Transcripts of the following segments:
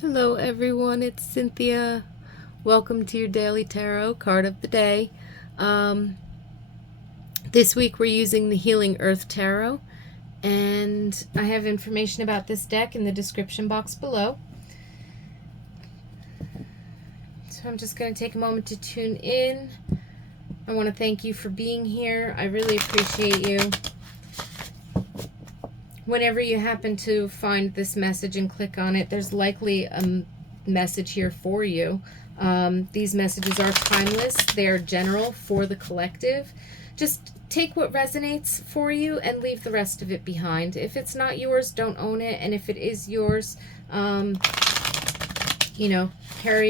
Hello everyone, it's Cynthia. Welcome to your daily tarot card of the day. This week we're using the Healing Earth Tarot, and I have information about this deck in the description box below. So I'm just going to take a moment to tune in. I want to thank you for being here. I really appreciate you. Whenever you happen to find this message and click on it, there's likely a message here for you. These messages are timeless. They are general for the collective. Just take what resonates for you and leave the rest of it behind. If it's not yours, don't own it. And if it is yours, carry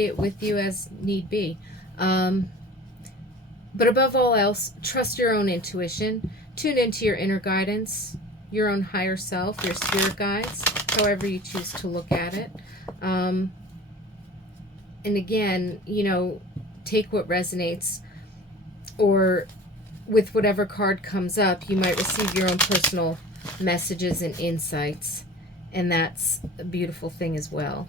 it with you as need be. But above all else, trust your own intuition. Tune into your inner guidance, your own higher self, your spirit guides, however you choose to look at it. And again, take what resonates, or with whatever card comes up, you might receive your own personal messages and insights, and that's a beautiful thing as well.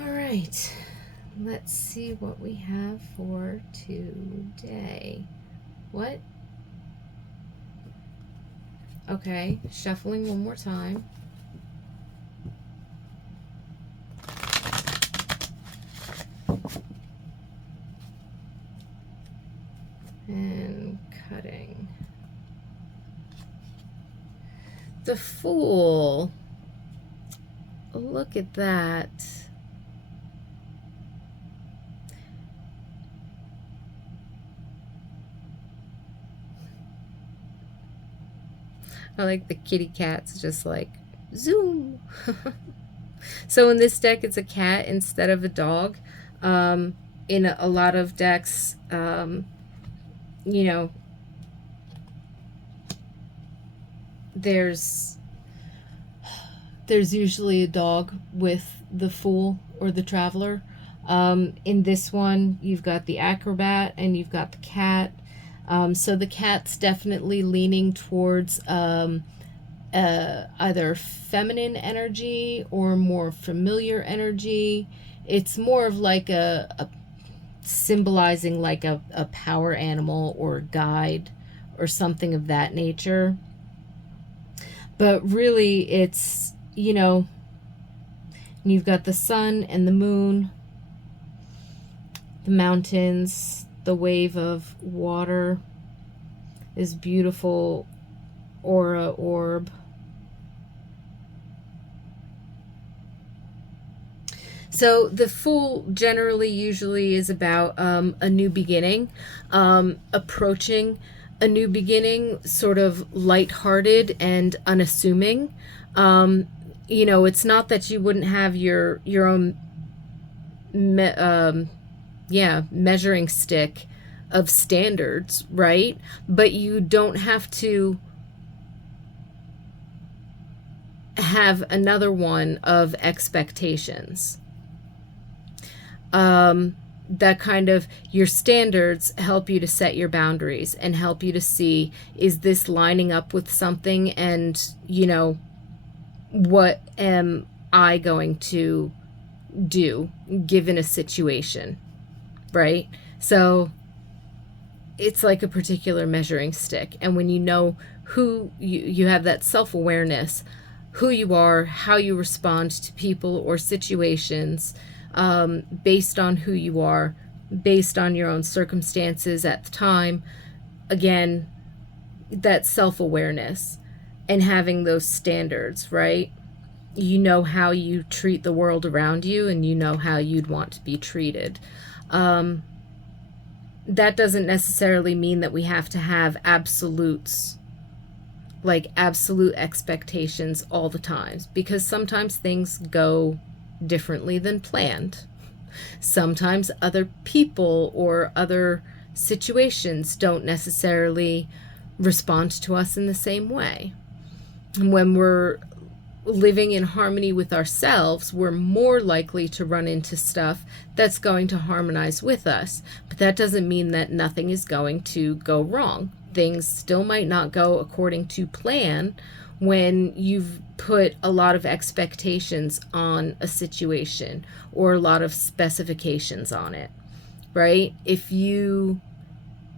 All right. Let's see what we have for today. What? Okay, shuffling one more time. And cutting. The Fool. Look at that. I like the kitty cats, just like zoom. So in this deck, it's a cat instead of a dog. In a lot of decks, there's usually a dog with the Fool or the Traveler. In this one, you've got the acrobat and you've got the cat. So the cat's definitely leaning towards either feminine energy or more familiar energy. It's more of like a symbolizing like a power animal or guide or something of that nature. But really it's, you've got the sun and the moon, the mountains, the wave of water, this beautiful aura orb. So the Fool generally usually is about a new beginning, approaching a new beginning, sort of lighthearted and unassuming. It's not that you wouldn't have your own measuring stick of standards, right? But you don't have to have another one of expectations. That kind of, your standards help you to set your boundaries and help you to see, is this lining up with something? And, what am I going to do given a situation, right? So it's like a particular measuring stick. And when you know who you have that self-awareness, who you are, how you respond to people or situations, based on who you are, based on your own circumstances at the time. Again, that self-awareness and having those standards, right? You know how you treat the world around you, and you know how you'd want to be treated. That doesn't necessarily mean that we have to have absolutes, like absolute expectations all the time, because sometimes things go differently than planned. Sometimes other people or other situations don't necessarily respond to us in the same way. And when we're living in harmony with ourselves, we're more likely to run into stuff that's going to harmonize with us. But that doesn't mean that nothing is going to go wrong. things still might not go according to plan when you've put a lot of expectations on a situation or a lot of specifications on it, right?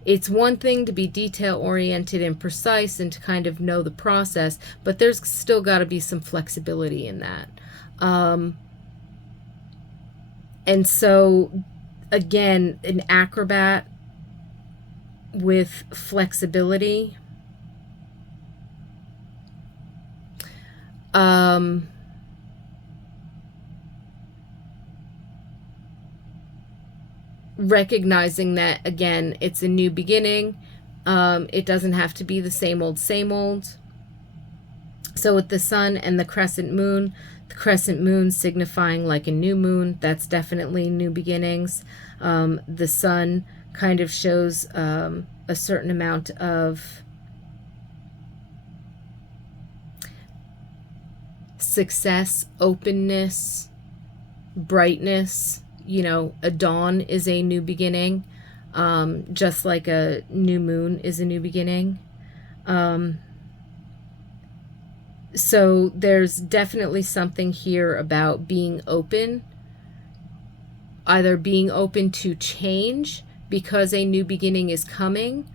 It's one thing to be detail oriented and precise and to kind of know the process, but there's still got to be some flexibility in that. And so, again, an acrobat with flexibility. Recognizing that, again, it's a new beginning. It doesn't have to be the same old, same old. So with the sun and the crescent moon signifying like a new moon, that's definitely new beginnings. The sun kind of shows a certain amount of success, openness, brightness. You know, a dawn is a new beginning, just like a new moon is a new beginning. So there's definitely something here about being open, either being open to change because a new beginning is coming,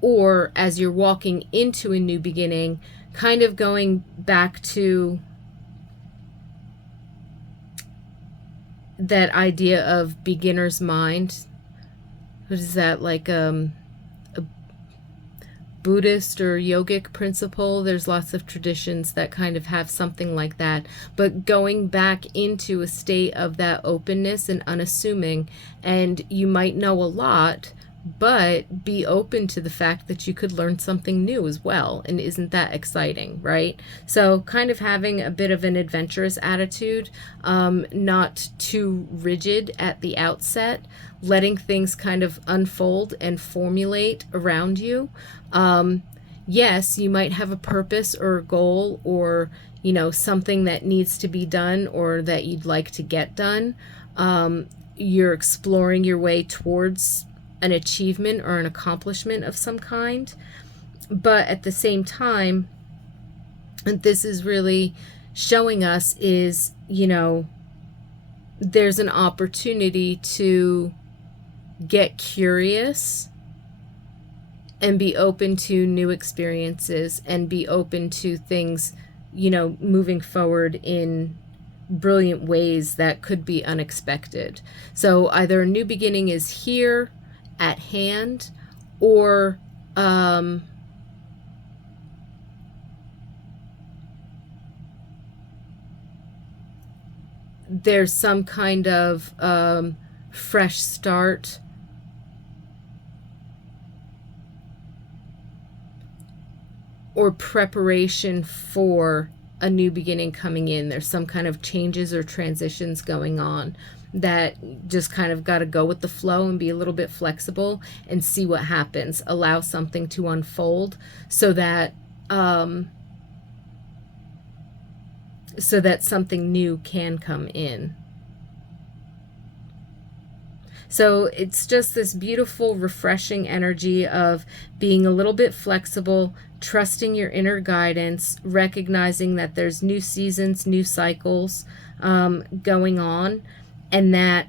or as you're walking into a new beginning, kind of going back to that idea of beginner's mind. What is that, like a Buddhist or yogic principle? There's lots of traditions that kind of have something like that, but going back into a state of that openness and unassuming. And you might know a lot, but be open to the fact that you could learn something new as well. And isn't that exciting, right? So kind of having a bit of an adventurous attitude, not too rigid at the outset, letting things kind of unfold and formulate around you. Yes, you might have a purpose or a goal, or, you know, something that needs to be done or that you'd like to get done. You're exploring your way towards an achievement or an accomplishment of some kind. But at the same time, and this is really showing us, is, you know, there's an opportunity to get curious and be open to new experiences and be open to things, you know, moving forward in brilliant ways that could be unexpected. So either a new beginning is here at hand, or there's some kind of fresh start, or preparation for a new beginning coming in. There's some kind of changes or transitions going on that just kind of got to go with the flow and be a little bit flexible and see what happens. Allow something to unfold so that something new can come in. So it's just this beautiful, refreshing energy of being a little bit flexible, trusting your inner guidance, recognizing that there's new seasons, new cycles going on, and that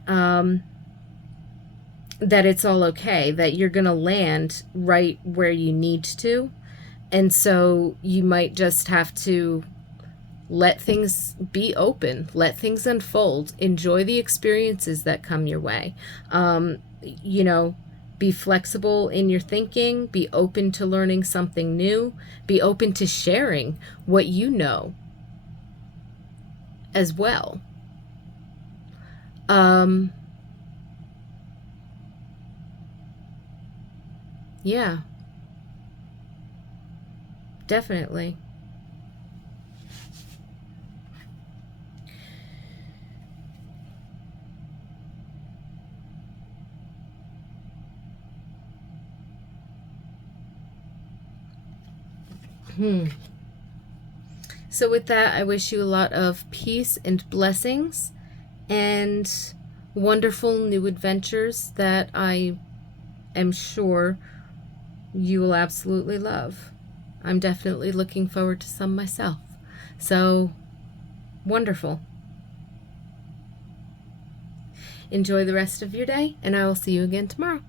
it's all okay, that you're going to land right where you need to. And so you might just have to let things be open, let things unfold, enjoy the experiences that come your way. You know, be flexible in your thinking, be open to learning something new, be open to sharing what you know as well. Yeah, definitely. So with that, I wish you a lot of peace and blessings and wonderful new adventures that I am sure you will absolutely love. I'm definitely looking forward to some myself. So, wonderful. Enjoy the rest of your day, and I will see you again tomorrow.